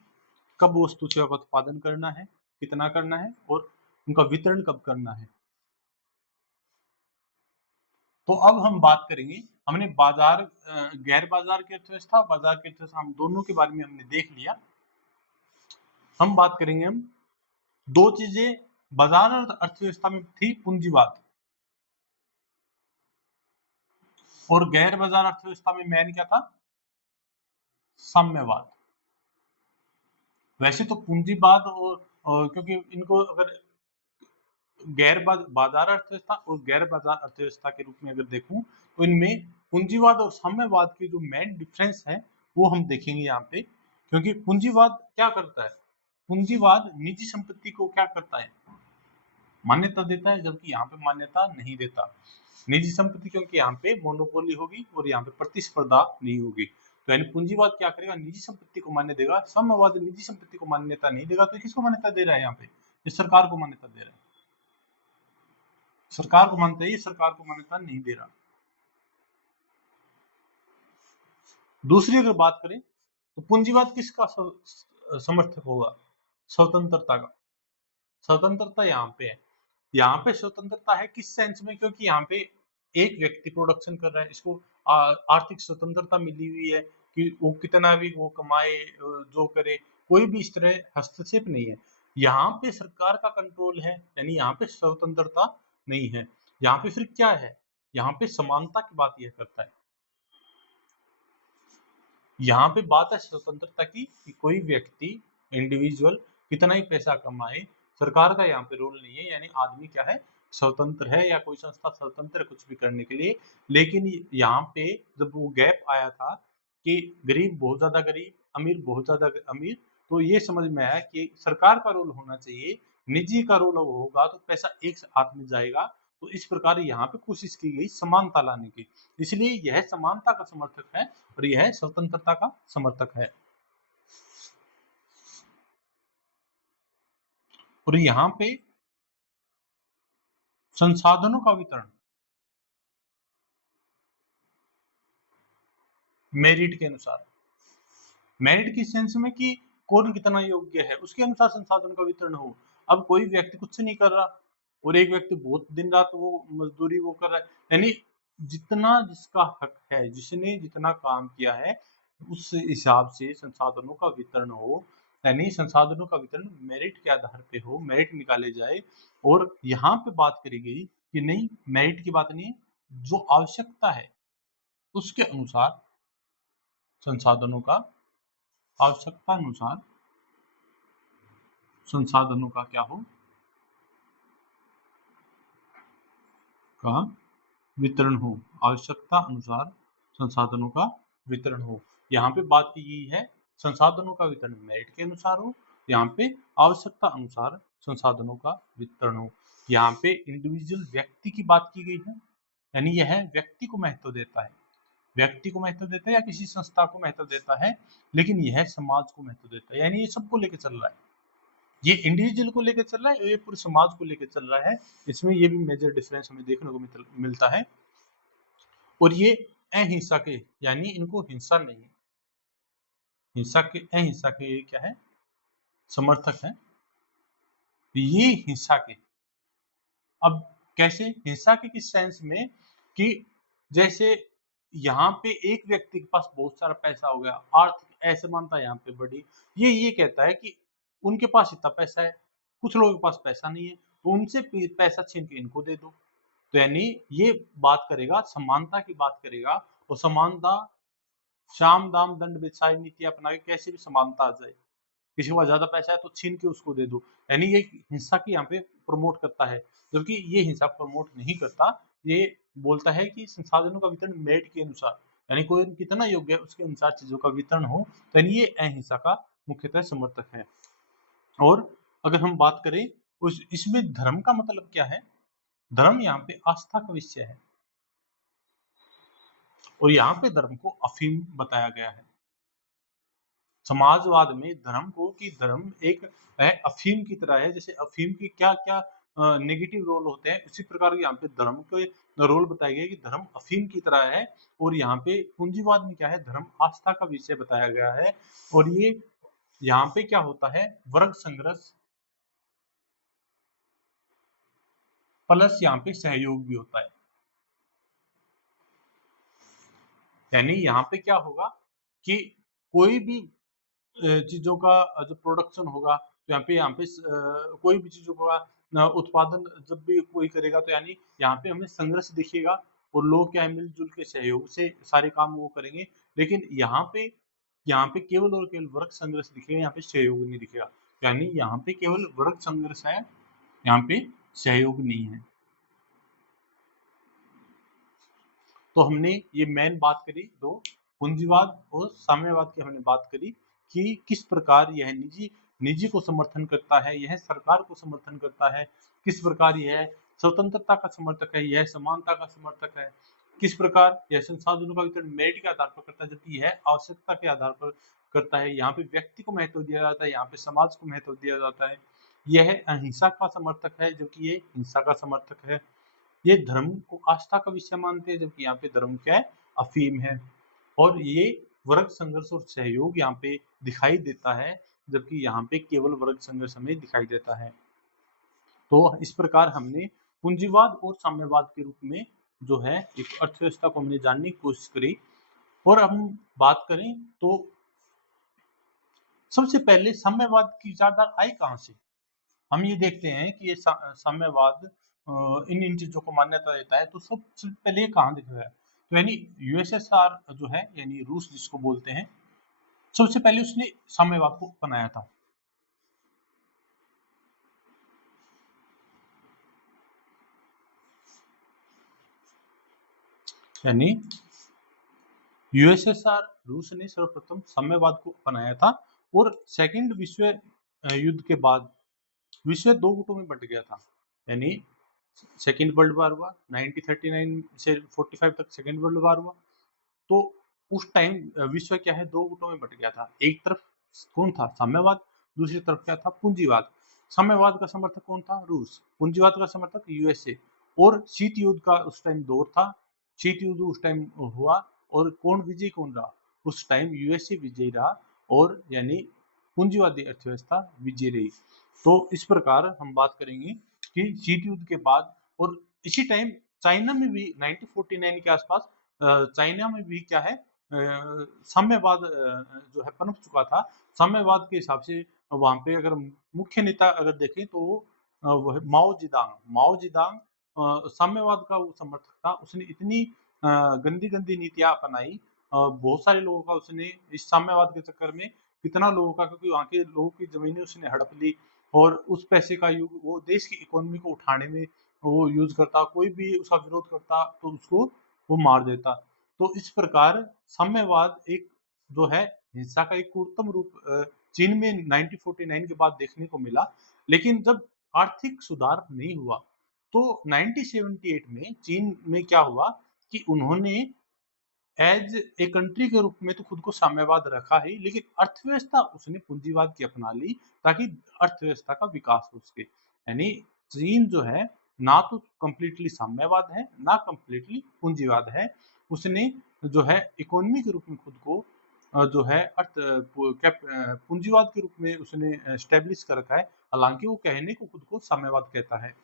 कब वस्तु सेवा का उत्पादन करना है, कितना करना है, और उनका वितरण कब करना है। तो अब हम बात करेंगे, हमने बाजार गैर बाजार की अर्थव्यवस्था, बाजार की अर्थव्यवस्था, हम दोनों के बारे में हमने देख लिया। हम बात करेंगे हम दो चीजें बाजार और अर्थव्यवस्था में थी, पूंजीवाद और गैर बाजार अर्थव्यवस्था में मेन क्या था, साम्यवाद। वैसे तो पूंजीवाद और क्योंकि इनको अगर बाजार अर्थव्यवस्था और गैर बाजार अर्थव्यवस्था के रूप में अगर देखूं तो इनमें पूंजीवाद और साम्यवाद के जो मेन डिफरेंस है वो हम देखेंगे यहाँ पे। क्योंकि पूंजीवाद क्या करता है, पूंजीवाद निजी संपत्ति को क्या करता है, मान्यता देता है, जबकि यहाँ पे मान्यता नहीं देता निजी संपत्ति, क्योंकि यहाँ पे मोनोपोली होगी और यहाँ पे प्रतिस्पर्धा नहीं होगी। तो यानी पूंजीवाद क्या करेगा, निजी संपत्ति को मान्य देगा। साम्यवाद निजी संपत्ति को मान्यता नहीं देगा। तो किसको मान्यता दे रहा है यहाँ पे, ये सरकार को मान्यता दे रहा है, सरकार को मानता है, ये सरकार को मान्यता नहीं दे रहा। दूसरी अगर बात करें तो पूंजीवाद किसका समर्थक होगा, स्वतंत्रता का। स्वतंत्रता यहाँ पे है, यहाँ पे स्वतंत्रता है किस सेंस में, क्योंकि यहाँ पे एक व्यक्ति प्रोडक्शन कर रहा है, इसको आर्थिक स्वतंत्रता मिली हुई है कि वो कितना भी वो कमाए, जो करे, कोई भी इस तरह हस्तक्षेप नहीं है। यहाँ पे सरकार का कंट्रोल है, यानी यहाँ पे स्वतंत्रता नहीं है। यहाँ पे फिर क्या है, यहाँ पे समानता की बात यह करता है। यहाँ पे बात है स्वतंत्रता की कि कोई व्यक्ति इंडिविजुअल कितना ही पैसा कमाए, सरकार का यहाँ पे रोल नहीं है। यानी आदमी क्या है, स्वतंत्र है, या कोई संस्था स्वतंत्र है कुछ भी करने के लिए। लेकिन यहाँ पे जब वो गैप आया था कि गरीब बहुत ज्यादा गरीब, अमीर बहुत ज्यादा अमीर, तो ये समझ में आया कि सरकार का रोल होना चाहिए, निजी का रोल होगा तो पैसा एक हाथ में जाएगा। तो इस प्रकार यहाँ पे कोशिश की गई समानता लाने की, इसलिए यह समानता का समर्थक है और यह स्वतंत्रता का समर्थक है। और यहाँ पे संसाधनों का वितरण मेरिट के अनुसार, मेरिट की सेंस में कि कौन कितना योग्य है उसके अनुसार संसाधन का वितरण हो। अब कोई व्यक्ति कुछ नहीं कर रहा और एक व्यक्ति बहुत दिन रात वो मजदूरी वो कर रहा है, यानी जितना जिसका हक है, जिसने जितना काम किया है उस हिसाब से संसाधनों का वितरण हो। यानी संसाधनों का वितरण मेरिट के आधार पे हो, मेरिट निकाले जाए। और यहाँ पे बात करी गई कि नहीं, मेरिट की बात नहीं है, जो आवश्यकता है उसके अनुसार संसाधनों का, आवश्यकता अनुसार संसाधनों का क्या हो, का वितरण हो, आवश्यकता अनुसार संसाधनों का वितरण हो। यहाँ पे बात की गई है संसाधनों का वितरण मेरिट के अनुसार हो, यहाँ पे आवश्यकता अनुसार संसाधनों का वितरण हो। यहाँ पे इंडिविजुअल व्यक्ति की बात की गई है, यानी यह व्यक्ति को महत्व देता है, व्यक्ति को महत्व देता है या किसी संस्था को महत्व देता है, लेकिन यह समाज को महत्व देता है। यानी ये सबको लेकर चल रहा है, ये इंडिविजुअल को लेकर चल रहा है, ये पूरे समाज को लेकर चल रहा है। इसमें ये भी मेजर डिफरेंस हमें देखने को मिलता है। और ये अहिंसा के, यानी इनको हिंसा नहीं, हिंसा के, अहिंसा के ये क्या है, समर्थक है। ये हिंसा के, अब कैसे हिंसा के किस सेंस में कि जैसे यहाँ पे एक व्यक्ति के पास बहुत सारा पैसा हो गया, आर्थिक असमानता यहाँ पे बढ़ी, ये कहता है कि उनके पास इतना पैसा है, कुछ लोगों के पास पैसा नहीं है, तो उनसे पैसा छीन के इनको दे दो। तो यानी ये बात करेगा, समानता की बात करेगा। और समानता, साम दाम दंड भेद नीति अपना के कैसे भी समानता आ जाए, किसी के पास ज्यादा पैसा है तो छीन के उसको दे दो, यानी ये हिंसा की यहाँ पे प्रमोट करता है। जबकि ये हिंसा प्रमोट नहीं करता, ये बोलता है कि संसाधनों का वितरण मेरिट के अनुसार, यानी कोई कितना योग्य है उसके अनुसार चीजों का वितरण हो। तो यानी ये अहिंसा का मुख्यतः समर्थक है। और अगर हम बात करें उस इसमें धर्म का मतलब क्या है, धर्म यहाँ पे आस्था का विषय है, और यहाँ पे धर्म को अफीम बताया गया है। समाजवाद में धर्म को, कि धर्म एक अफीम की तरह है, जैसे अफीम की क्या क्या नेगेटिव रोल होते हैं, उसी प्रकार यहाँ पे धर्म के रोल बताए गए कि धर्म अफीम की तरह है। और यहाँ पे पूंजीवाद में क्या है, धर्म आस्था का विषय बताया गया है। और ये यहाँ पे क्या होता है, वर्ग संघर्ष प्लस यहाँ पे सहयोग भी होता है। यानी यहाँ पे क्या होगा कि कोई भी चीजों का जो प्रोडक्शन होगा तो कोई भी चीज़ों का उत्पादन जब भी कोई करेगा तो यानी यहाँ पे हमें संघर्ष दिखेगा और लोग क्या है मिल-जुल के सहयोग से सारे काम वो करेंगे। लेकिन यहाँ पे केवल और केवल वर्ग संघर्ष दिखेगा, यहाँ पे सहयोग नहीं दिखेगा। यानी यहाँ पे केवल वर्ग संघर्ष है, यहाँ पे सहयोग नहीं है। तो हमने ये मेन बात करी 2 पूंजीवाद और साम्यवाद की हमने बात करी कि किस प्रकार यह निजी को समर्थन करता है, यह सरकार को समर्थन करता है, किस प्रकार यह स्वतंत्रता का समर्थक है, यह समानता का समर्थक है, किस प्रकार यह संसाधनों का वितरण मेरिट के आधार पर करता है, जबकि यह आवश्यकता के आधार पर करता है। यहाँ पे व्यक्ति को महत्व दिया जाता है, यहाँ पे समाज को महत्व दिया जाता है। यह अहिंसा का समर्थक है, जबकि ये हिंसा का समर्थक है। ये धर्म को आस्था का विषय मानते हैं, जबकि यहाँ पे धर्म क्या है, अफीम है। और ये वर्ग संघर्ष और सहयोग यहाँ पे दिखाई देता है, जबकि यहाँ पे केवल वर्ग संघर्ष हमें दिखाई देता है। तो इस प्रकार हमने पूंजीवाद और साम्यवाद के रूप में जो है एक अर्थव्यवस्था को हमने जानने की कोशिश करी। और हम बात करें तो सबसे पहले साम्यवाद की विचारधारा आई कहाँ से? हम ये देखते हैं कि ये साम्यवाद इन चीजों को मान्यता देता है, तो सबसे पहले ये कहाँ दिख रहा है? तो यानी यूएसएसआर जो है यानी रूस जिसको बोलते हैं, सबसे पहले उसने साम्यवाद को अपनाया था। यानी यूएसएसआर रूस ने सर्वप्रथम साम्यवाद को अपनाया था और सेकंड विश्व युद्ध के बाद विश्व 2 गुटों में बंट गया था। यानी सेकंड वर्ल्ड वॉर हुआ 1939 से 45 तक सेकंड वर्ल्ड वॉर हुआ। तो उस टाइम विश्व क्या है 2 गुटों में बट गया था। एक तरफ कौन था? साम्यवाद, दूसरी तरफ क्या था? पूंजीवाद। साम्यवाद का समर्थक कौन था? रूस। पूंजीवाद का समर्थक यूएसए। और शीत युद्ध का उस टाइम दौर था। शीत युद्ध उस टाइम हुआ और कौन विजयी कौन रहा? उस टाइम यूएसए विजयी रहा और यानी पूंजीवादी अर्थव्यवस्था विजयी रही। तो इस प्रकार हम बात करेंगे कि शीत युद्ध के बाद और इसी टाइम चाइना में भी 1949 के आसपास चाइना में भी क्या है साम्यवाद जो है पनप चुका था। साम्यवाद के हिसाब से वहाँ पे अगर मुख्य नेता अगर देखें तो वह माओ जेदांग साम्यवाद का वो समर्थक था। उसने इतनी गंदी गंदी नीतियाँ अपनाई, बहुत सारे लोगों का उसने इस साम्यवाद के चक्कर में कितना लोगों का, क्योंकि वहाँ के लोगों की जमीनें उसने हड़प ली और उस पैसे का वो देश की इकोनॉमी को उठाने में वो यूज करता। कोई भी उसका विरोध करता तो उसको वो मार देता। तो इस प्रकार साम्यवाद एक जो है हिंसा का एक क्रूरतम रूप चीन में 1949 के बाद देखने को मिला। लेकिन जब आर्थिक सुधार नहीं हुआ तो 1978 में चीन में क्या हुआ कि उन्होंने एज ए कंट्री के रूप में तो खुद को साम्यवाद रखा ही, लेकिन अर्थव्यवस्था उसने पूंजीवाद की अपना ली ताकि अर्थव्यवस्था का विकास हो सके। यानी चीन जो है ना तो कंप्लीटली साम्यवाद है ना कंप्लीटली पूंजीवाद है। उसने जो है इकोनॉमी के रूप में खुद को जो है पूंजीवाद के रूप में उसने एस्टेब्लिश कर रखा है, हालांकि वो कहने को खुद को साम्यवाद कहता है।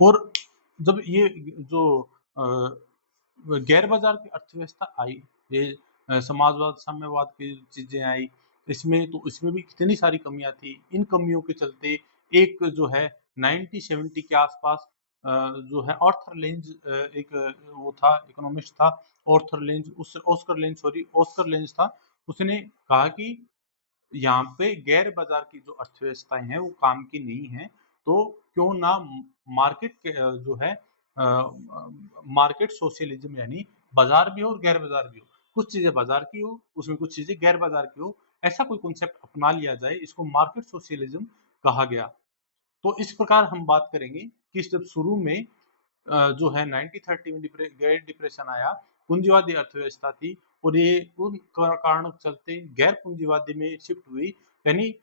और जब ये जो गैर बाजार की अर्थव्यवस्था आई, ये समाजवाद साम्यवाद की चीजें आई, इसमें भी कितनी सारी कमियां थी। इन कमियों के चलते एक जो है 1970 के आसपास जो है ऑर्थर लेंज एक वो था इकोनॉमिस्ट था। ऑस्कर लेंज था। उसने कहा कि यहाँ पे गैर बाजार की जो अर्थव्यवस्थाएं हैं वो काम की नहीं है, तो क्यों ना मार्केट के जो है मार्केट सोशलिज्म यानी बाजार भी हो और गैर बाजार भी हो, कुछ चीजें बाजार की हो उसमें कुछ चीजें गैर बाजार की हो, ऐसा कोई कॉन्सेप्ट अपना लिया जाए। इसको मार्केट सोशलिज्म कहा गया। तो इस प्रकार हम बात करेंगे कि जब शुरू में जो है 1930 में ग्रेट डिप्रेशन आया, पूंजीवादी अर्थव्यवस्था थी और ये उन कारणों के चलते गैर पूंजीवादी में शिफ्ट हुई। यानी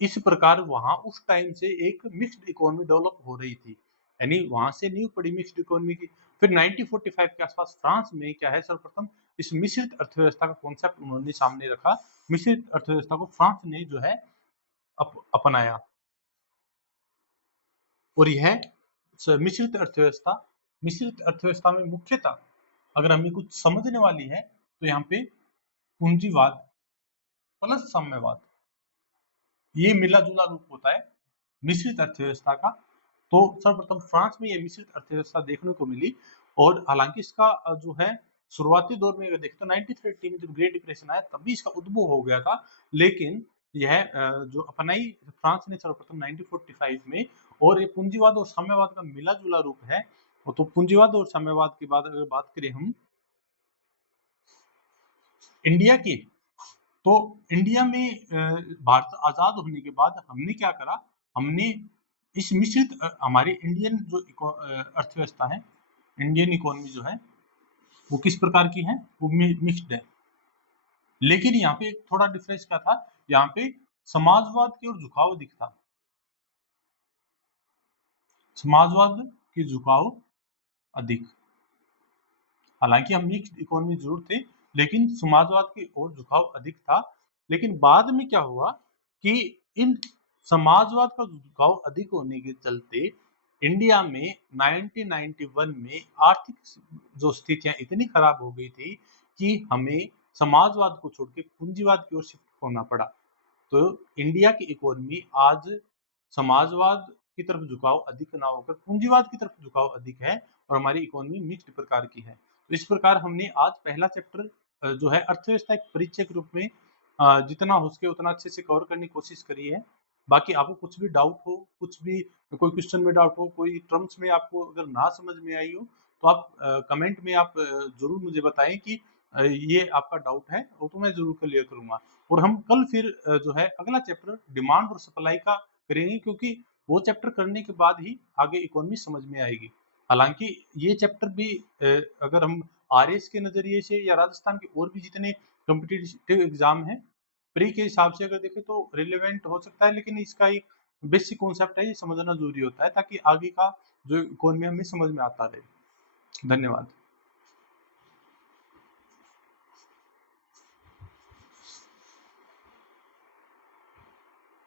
इस प्रकार वहां उस टाइम से एक मिक्स्ड इकोनॉमी डेवलप हो रही थी। यानी वहां से नींव पड़ी मिक्स्ड इकोनॉमी की। फिर 1945 के आसपास फ्रांस में क्या है सर्वप्रथम इस मिश्रित अर्थव्यवस्था का कॉन्सेप्ट उन्होंने सामने रखा। मिश्रित अर्थव्यवस्था को फ्रांस ने जो है अपनाया। और यह मिश्रित अर्थव्यवस्था, मिश्रित अर्थव्यवस्था में मुख्यतः अगर हमें कुछ समझने वाली है तो यहाँ पे पूंजीवाद प्लस साम्यवाद, ये मिला जुला रूप होता है मिश्रित अर्थव्यवस्था का। तो सर्वप्रथम फ्रांस में ये मिश्रित अर्थव्यवस्था देखने को मिली, और हालांकि इसका जो है शुरुआती दौर में अगर देखें तो 1930 में जब ग्रेट डिप्रेशन आया तभी इसका उद्भव हो गया था, लेकिन यह जो अपनाई फ्रांस ने सर्वप्रथम 1945 में, और ये पूंजीवाद और साम्यवाद का मिला जुला रूप है। तो पूंजीवाद और साम्यवाद की बात अगर बात करें हम इंडिया की, तो इंडिया में भारत आजाद होने के बाद हमने क्या करा, हमने इस मिश्रित हमारी इंडियन जो अर्थव्यवस्था है, इंडियन इकोनॉमी जो है वो किस प्रकार की है, वो मिक्स्ड है। लेकिन यहाँ पे थोड़ा डिफरेंस क्या था, यहाँ पे समाजवाद की ओर झुकाव दिखता, समाजवाद की झुकाव अधिक। हालांकि हम मिक्स्ड इकोनॉमी जरूर थे, लेकिन समाजवाद की ओर झुकाव अधिक था। लेकिन बाद में क्या हुआ कि इन समाजवाद का झुकाव अधिक होने के चलते इंडिया में 1991 में आर्थिक जो स्थितियां इतनी खराब हो गई थी कि हमें समाजवाद को छोड़ के पूंजीवाद की ओर शिफ्ट होना पड़ा। तो इंडिया की इकोनॉमी आज समाजवाद की तरफ झुकाव अधिक ना होकर पूंजीवाद की तरफ झुकाव अधिक है, और हमारी इकोनॉमी मिक्स्ड प्रकार की है। तो इस प्रकार हमने आज पहला चैप्टर जो है अर्थव्यवस्था एक परिचय के रूप में जितना हो सके उतना अच्छे से कवर करने की कोशिश करी है। बाकी आपको कुछ भी डाउट हो, कुछ भी कोई क्वेश्चन में डाउट हो, कोई टर्म्स में आपको अगर ना समझ में आई हो, तो आप कमेंट में आप जरूर मुझे बताएं कि ये आपका डाउट है, वो तो मैं जरूर क्लियर करूंगा। और हम कल फिर जो है अगला चैप्टर डिमांड और सप्लाई का करेंगे, क्योंकि वो चैप्टर करने के बाद ही आगे इकोनॉमी समझ में आएगी। हालांकि ये चैप्टर भी अगर हम आरएस के नजरिए से या राजस्थान के और भी जितने कॉम्पिटिटिव एग्जाम हैं प्री के हिसाब से अगर देखें तो रिलेवेंट हो सकता है, लेकिन इसका एक बेसिक कॉन्सेप्ट है, ये समझना जरूरी होता है ताकि आगे का जो इकोनॉमी हमें समझ में आता रहे। धन्यवाद।